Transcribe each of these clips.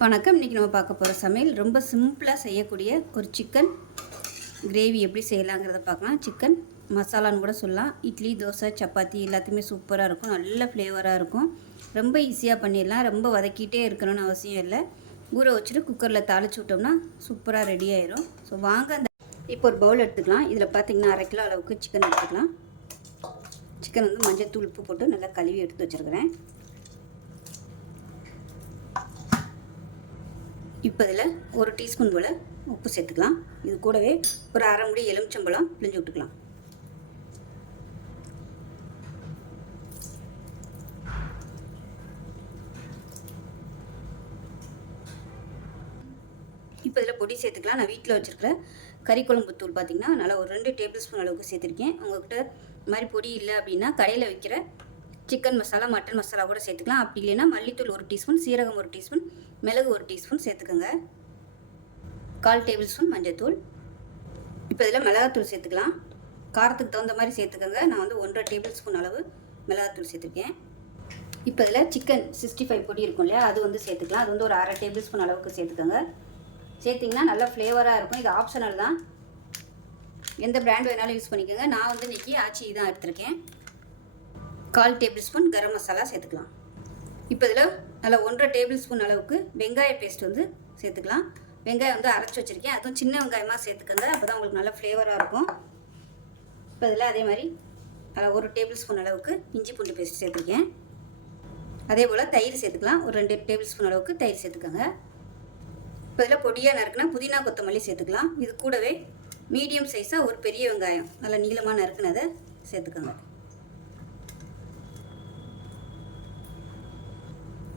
வணக்கம். இன்றைக்கி நம்ம பார்க்க போகிற சமையல் ரொம்ப சிம்பிளாக செய்யக்கூடிய ஒரு சிக்கன் கிரேவி எப்படி செய்யலாங்கிறத பார்க்கலாம். சிக்கன் மசாலான்னு கூட சொல்லலாம். இட்லி தோசை சப்பாத்தி எல்லாத்தையுமே சூப்பராக இருக்கும். நல்ல ஃப்ளேவராக இருக்கும். ரொம்ப ஈஸியாக பண்ணிடலாம். ரொம்ப வதக்கிட்டே இருக்கணும்னு அவசியம் இல்லை. ஊற வச்சுட்டு குக்கரில் தாளிச்சு விட்டோம்னா சூப்பராக ரெடி ஆயிரும். ஸோ வாங்க அந்த இப்போ ஒரு பவுல் எடுத்துக்கலாம். இதில் பார்த்தீங்கன்னா அரை கிலோ அளவுக்கு சிக்கன் எடுத்துக்கலாம். சிக்கன் வந்து மஞ்சள் தூள் உப்பு போட்டு நல்லா கழுவி எடுத்து வச்சுருக்கிறேன். இப்போ இதில் ஒரு டீஸ்பூன் போல் உப்பு சேர்த்துக்கலாம். இது கூடவே ஒரு அரை முடி எலுமிச்சம்பழம் பிழிஞ்சு விட்டுக்கலாம். இப்போ இதில் பொடி சேர்த்துக்கலாம். நான் வீட்டில் வச்சுருக்கிற கறி குழம்பு தூள் பார்த்திங்கன்னா நல்லா ஒரு ரெண்டு டேபிள் ஸ்பூன் அளவுக்கு சேர்த்துருக்கேன். உங்கள்கிட்ட இது மாதிரி பொடி இல்லை அப்படின்னா கடையில் விற்கிற சிக்கன் மசாலா மட்டன் மசாலா கூட சேர்த்துக்கலாம். அப்படி இல்லைன்னா மல்லித்தூள் ஒரு டீஸ்பூன் சீரகம் ஒரு டீஸ்பூன் மிளகு ஒரு டீஸ்பூன் சேர்த்துக்கோங்க. கால் டேபிள் ஸ்பூன் மஞ்சத்தூள் இப்போ இதில் மிளகாத்தூள் சேர்த்துக்கலாம். காரத்துக்கு தகுந்த மாதிரி சேர்த்துக்கோங்க. நான் வந்து ஒன்றரை டேபிள் ஸ்பூன் அளவு மிளகாத்தூள் சேர்த்துருக்கேன். இப்போ இதில் சிக்கன் சிக்ஸ்டி ஃபைவ் பொடி இருக்கும் இல்லையா? அது வந்து சேர்த்துக்கலாம். அது வந்து ஒரு அரை டேபிள் ஸ்பூன் அளவுக்கு சேர்த்துக்கோங்க. சேர்த்திங்கன்னா நல்லா ஃப்ளேவராக இருக்கும். இது ஆப்ஷனல் தான். எந்த பிராண்ட் வேணாலும் யூஸ் பண்ணிக்கோங்க. நான் வந்து இன்றைக்கி ஆச்சி தான் எடுத்திருக்கேன். கால் டேபிள் ஸ்பூன் கரம் மசாலா சேர்த்துக்கலாம். இப்போ இதில் நல்லா ஒன்றரை டேபிள் ஸ்பூன் அளவுக்கு வெங்காய பேஸ்ட் வந்து சேர்த்துக்கலாம். வெங்காயம் வந்து அரைச்சி வச்சுருக்கேன். அதுவும் சின்ன வெங்காயமாக சேர்த்துக்கோங்க. அப்போ தான் உங்களுக்கு நல்லா ஃப்ளேவராக இருக்கும். இப்போ இதில் அதே மாதிரி அதில் ஒரு டேபிள் ஸ்பூன் அளவுக்கு இஞ்சி பூண்டு பேஸ்ட் சேர்த்துருக்கேன். அதே போல் தயிர் சேர்த்துக்கலாம். ஒரு ரெண்டு டேபிள் ஸ்பூன் அளவுக்கு தயிர் சேர்த்துக்கோங்க. இப்போ இதில் பொடியாக நறுக்குனா புதினா கொத்தமல்லி சேர்த்துக்கலாம். இது கூடவே மீடியம் சைஸாக ஒரு பெரிய வெங்காயம். நல்லா நீளமாக நறுக்குனதை சேர்த்துக்கோங்க.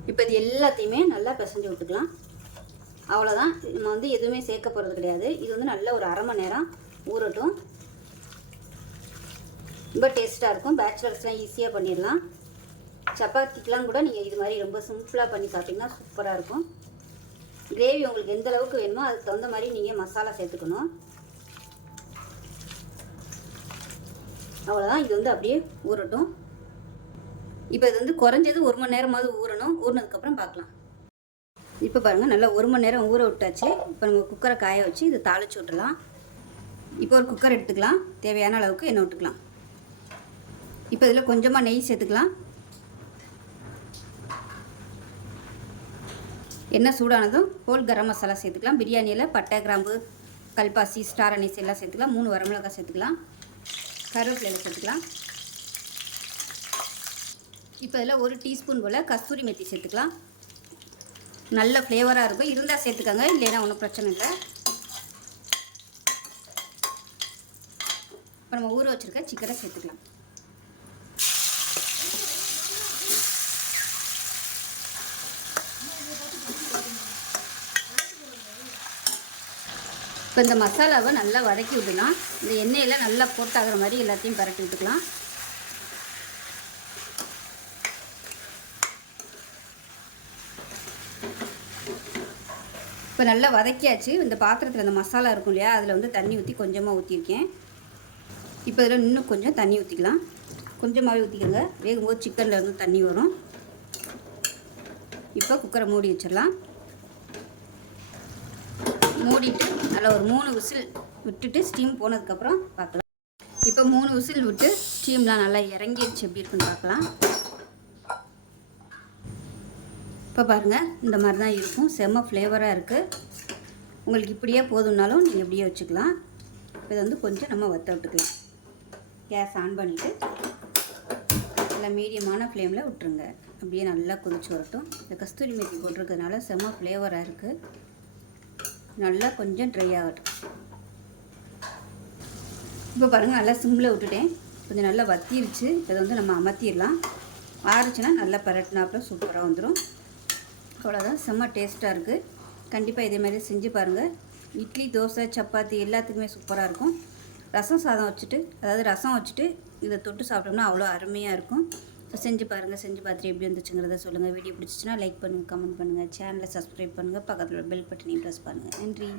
இப்போ இது எல்லாத்தையுமே நல்லா பிசைஞ்சு விட்டுக்கலாம். அவ்வளோதான் நம்ம வந்து எதுவுமே சேர்க்க போகிறது கிடையாது. இது வந்து நல்ல ஒரு அரை மணி நேரம் ஊறட்டும். ரொம்ப டேஸ்ட்டாக இருக்கும். பேச்சுலர்ஸ்லாம் ஈஸியாக பண்ணிடலாம். சப்பாத்திக்கெலாம் கூட நீங்கள் இது மாதிரி ரொம்ப சிம்பிளாக பண்ணி சாப்பிட்டிங்கன்னா சூப்பராக இருக்கும். கிரேவி உங்களுக்கு எந்த அளவுக்கு வேணுமோ அதுக்கு தகுந்த மாதிரி நீங்கள் மசாலா சேர்த்துக்கணும். அவ்வளோதான் இது வந்து அப்படியே ஊறட்டும். இப்போ இது வந்து குறைஞ்சது ஒரு மணி நேரமாவது ஊறணும். ஊறினதுக்கப்புறம் பார்க்கலாம். இப்போ பாருங்கள் நல்லா ஒரு மணி நேரம் ஊற விட்டாச்சு. இப்போ நம்ம குக்கரை காய வச்சு இதை தாளிச்சு விட்டுலாம் இப்போ ஒரு குக்கர் எடுத்துக்கலாம். தேவையான அளவுக்கு எண்ணெய் விட்டுக்கலாம். இப்போ இதில் கொஞ்சமாக நெய் சேர்த்துக்கலாம். எண்ணெய் சூடானதும் ஹோல் கரம் மசாலா சேர்த்துக்கலாம். பிரியாணியில் பட்டை கிராம்பு கல்பாசி ஸ்டார் அனிஸ் எல்லாம் சேர்த்துக்கலாம். மூணு வரமிளகாய் சேர்த்துக்கலாம். கருவேப்பிலையில் சேர்த்துக்கலாம். இப்போ இதில் ஒரு டீஸ்பூன் போல் கஸ்தூரி மெத்தி சேர்த்துக்கலாம். நல்ல ஃப்ளேவராக இருக்கும். இருந்தால் சேர்த்துக்கோங்க இல்லைன்னா ஒன்றும் பிரச்சனை இல்லை. இப்போ நம்ம ஊற வச்சுருக்க சிக்கனை சேர்த்துக்கலாம். இப்போ இந்த மசாலாவை நல்லா வதக்கி விடலாம் இந்த எண்ணெயில் நல்லா போட்டாகிற மாதிரி எல்லாத்தையும் பரட்டி விட்டுக்கலாம். இப்போ நல்லா வதக்கியாச்சு. இந்த பாத்திரத்தில் அந்த மசாலா இருக்கும் இல்லையா அதில் வந்து தண்ணி ஊற்றி கொஞ்சமாக ஊற்றிருக்கேன் இப்போ இதில் இன்னும் கொஞ்சம் தண்ணி ஊற்றிக்கலாம் கொஞ்சமாகவே ஊற்றிக்கோங்க வேகும்போது சிக்கனில் இருந்து தண்ணி வரும். இப்போ குக்கரை மூடி வச்சிடலாம். மூடிட்டு நல்லா ஒரு மூணு விசில் விட்டுட்டு ஸ்டீம் போனதுக்கப்புறம் பார்க்கலாம். இப்போ மூணு விசில் விட்டு ஸ்டீம்லாம் நல்லா இறங்கிடுச்சு. எப்படி இருக்குன்னு பார்க்கலாம். இப்போ பாருங்கள் இந்த மாதிரி தான் இருக்கும். செம்ம ஃப்ளேவராக இருக்குது உங்களுக்கு இப்படியே போதும்னாலும் நீங்கள் இப்படியே வச்சுக்கலாம். இதை வந்து கொஞ்சம் நம்ம வற்ற விட்டுக்கலாம். கேஸ் ஆன் பண்ணிவிட்டு நல்லா மீடியமான ஃப்ளேமில் விட்டுருங்க. அப்படியே நல்லா கொதிச்சு வரட்டும். இந்த கஸ்தூரி மேத்தி போட்டிருக்கிறதுனால செம்ம ஃப்ளேவராக இருக்குது நல்லா கொஞ்சம் ட்ரை ஆகட்டும். இப்போ பாருங்கள் நல்லா சிம்மில் விட்டுட்டேன். கொஞ்சம் நல்லா வத்திருச்சு. இதை வந்து நம்ம அமர்த்திடலாம் ஆறுச்சுன்னா நல்லா பரட்டினாப்புல சூப்பராக வந்துடும் அவ்வளோதான் செம்ம டேஸ்ட்டாக இருக்குது கண்டிப்பாக இதே மாதிரி செஞ்சு பாருங்கள் இட்லி தோசை சப்பாத்தி எல்லாத்துக்குமே சூப்பராக இருக்கும். ரசம் சாதம் வச்சுட்டு அதாவது ரசம் வச்சுட்டு இதை தொட்டு சாப்பிட்டோம்னா அவ்வளோ அருமையாக இருக்கும். ஸோ செஞ்சு பாருங்கள் செஞ்சு பார்த்துட்டு எப்படி வந்துச்சுங்கிறத சொல்லுங்கள் வீடியோ பிடிச்சிச்சின்னா லைக் பண்ணுங்கள் கமெண்ட் பண்ணுங்கள் சேனலை சப்ஸ்கிரைப் பண்ணுங்கள் பக்கத்தில் பெல் பட்டனையும் ப்ரெஸ் பண்ணுங்கள் நன்றி.